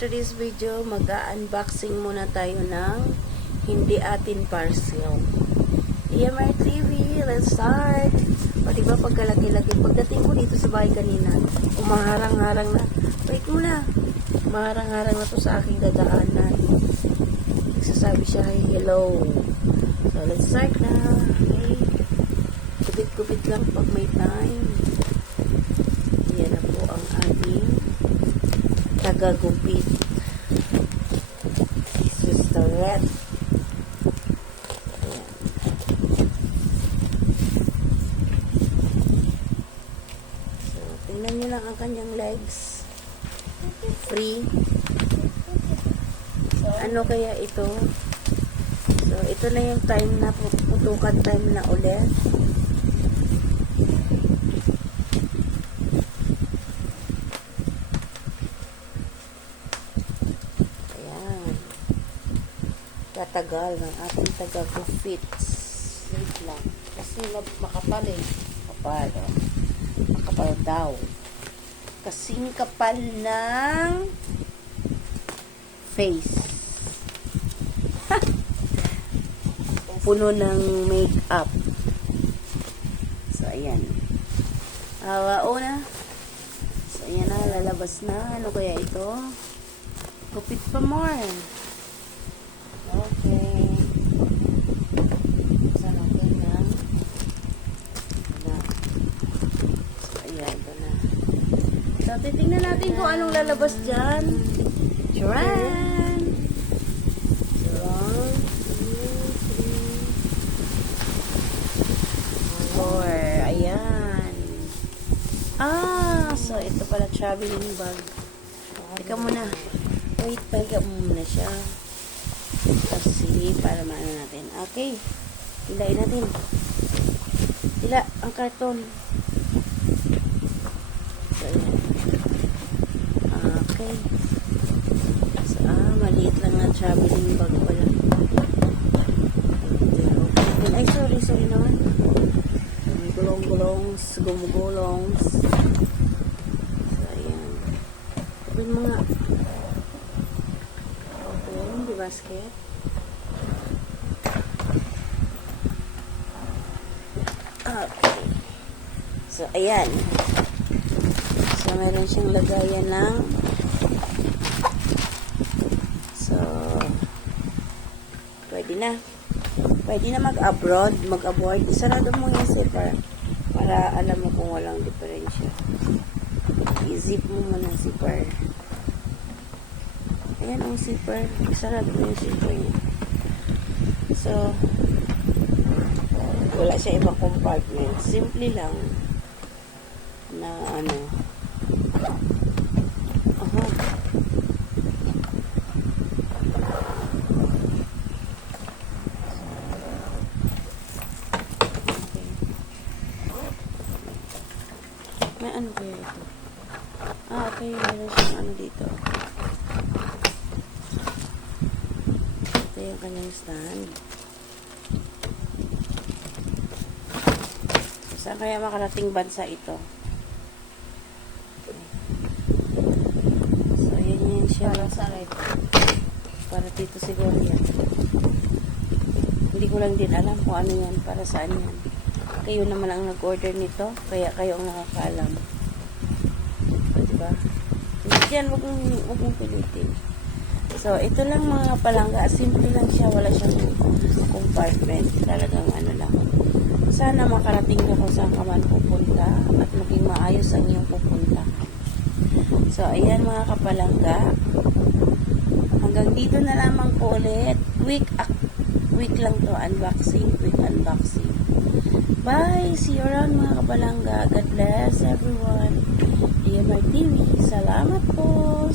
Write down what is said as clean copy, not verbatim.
today's video, mag-unboxing muna tayo ng hindi atin parcel. EMR TV, let's start! O diba pagkalaki-laki, pagdating ko dito sa bahay kanina, umaharang-harang na, wait muna, umaharang-harang na to sa aking dadaanan. Nagsasabi siya, hello. So let's start na. Okay. Kupit-kupit lang pag may time. Yan na po ang ating tagagupit. Sister Red. So, tingnan nyo lang ang kanyang legs. Free. Ano kaya ito? So, ito na yung time na putukan time na ulit. Katagal ng ating taga-gupits. Wait lang. Kasi makapal eh. Kapal. Oh. Makapal daw. Kasing kapal ng face. Puno ng make-up. So, ayan. Una. So, ayan na. Lalabas na. Ano kaya ito? Gupit pa more. Okay. Saan natin na? So, ayan. Ito na. So, titignan natin kung anong lalabas dyan. Charan! 1, 2, 3, 4. Ayan. So, ito pala traveling bag. Teka muna. Wait, pahiga muna siya. Kasi, para maano natin. Okay. Hilain natin. Hila, ang karton. So, ayan. Okay. So, maliit lang na traveling bag pala. Ay, sorry naman. Gulong-gulongs, gumugulongs. So, ayan. Kapin mga di basket. Okay. So, ayan. So, meron siyang lagayan ng pwede na. Pwede na mag-abroad. Isarado mo yung zipper para alam mo kung walang diferensya. I-zip mo muna ang zipper. Ayan ang zipper. Isarado mo yung zipper niya. So, wala siya ibang compartment. Simple lang na ano. Aha. May ano kaya ito? Okay. Meron siyang ano dito. Ito yung kanyang stand. Saan kaya makarating bansa ito? So, yan siya. Para dito siguro yan. Hindi ko lang din alam kung ano yan. Para saan yan. Kayo naman ang nag-order nito. Kaya kayo ang nakakaalam. Diba? Yan, wag mong pilitin. So, ito lang mga palangga. Simple lang siya. Wala siyang compartment. Talagang ano lang. Sana makarating ka kung saan ka man pupunta at maging maayos ang iyong pupunta. So, ayan mga kapalangga. Hanggang dito na lamang po ulit. Quick lang to. Quick unboxing. Bye! See you around mga kapalangga. God bless everyone. EMR TV. Salamat po.